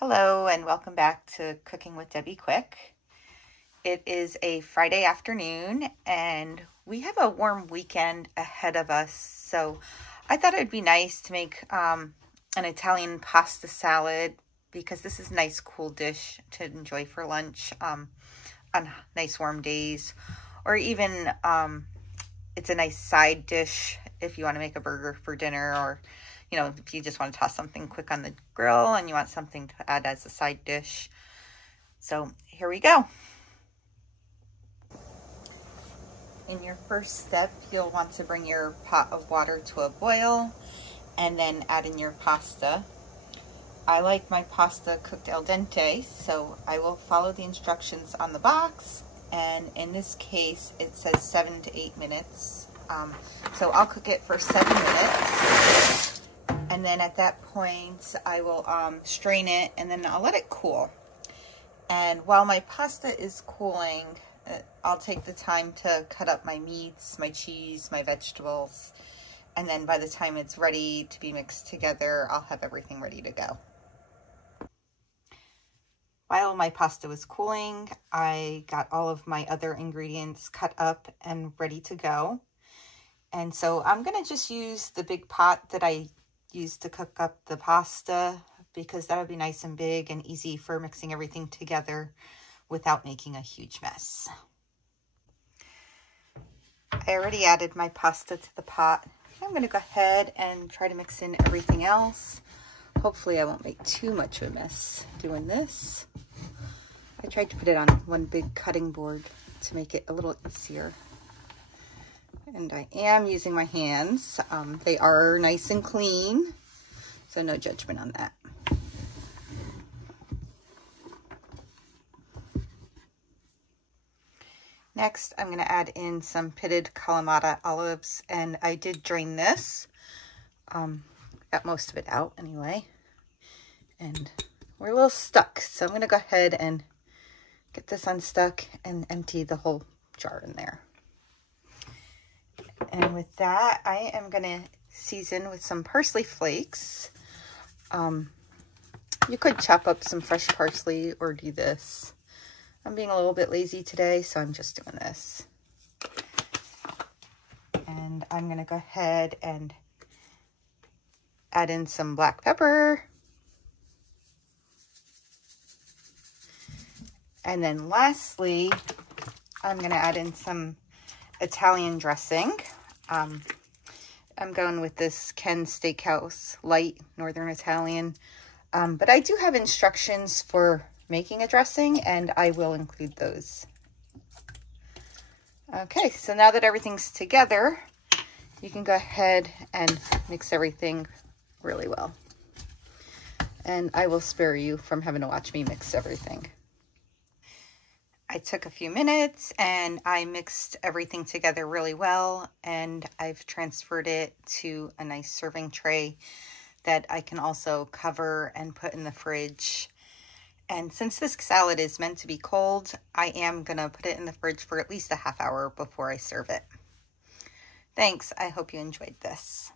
Hello and welcome back to Cooking with Debbie Quick. It is a Friday afternoon and we have a warm weekend ahead of us, so I thought it'd be nice to make an Italian pasta salad because this is a nice cool dish to enjoy for lunch on nice warm days, or even it's a nice side dish if you want to make a burger for dinner, or if you just want to toss something quick on the grill and you want something to add as a side dish. So here we go. In your first step, you'll want to bring your pot of water to a boil and then add in your pasta. I like my pasta cooked al dente, so I will follow the instructions on the box. And in this case, it says 7 to 8 minutes. So I'll cook it for 7 minutes. And then at that point, I will strain it and then I'll let it cool. And while my pasta is cooling, I'll take the time to cut up my meats, my cheese, my vegetables. And then by the time it's ready to be mixed together, I'll have everything ready to go. While my pasta was cooling, I got all of my other ingredients cut up and ready to go. And so I'm going to just use the big pot that I used to cook up the pasta, because that would be nice and big and easy for mixing everything together without making a huge mess. I already added my pasta to the pot. I'm going to go ahead and try to mix in everything else. Hopefully I won't make too much of a mess doing this. I tried to put it on one big cutting board to make it a little easier. And I am using my hands. They are nice and clean, so no judgment on that. Next, I'm going to add in some pitted kalamata olives, and I did drain this. Got most of it out anyway. And we're a little stuck, so I'm going to go ahead and get this unstuck and empty the whole jar in there. And with that, I am going to season with some parsley flakes. You could chop up some fresh parsley or do this. I'm being a little bit lazy today, so I'm just doing this. And I'm going to go ahead and add in some black pepper. And then lastly, I'm going to add in some Italian dressing. I'm going with this Ken Steakhouse Light Northern Italian, but I do have instructions for making a dressing and I will include those. Okay, so now that everything's together, you can go ahead and mix everything really well. And I will spare you from having to watch me mix everything. I took a few minutes and I mixed everything together really well, and I've transferred it to a nice serving tray that I can also cover and put in the fridge. And since this salad is meant to be cold, I am going to put it in the fridge for at least a half hour before I serve it. Thanks. I hope you enjoyed this.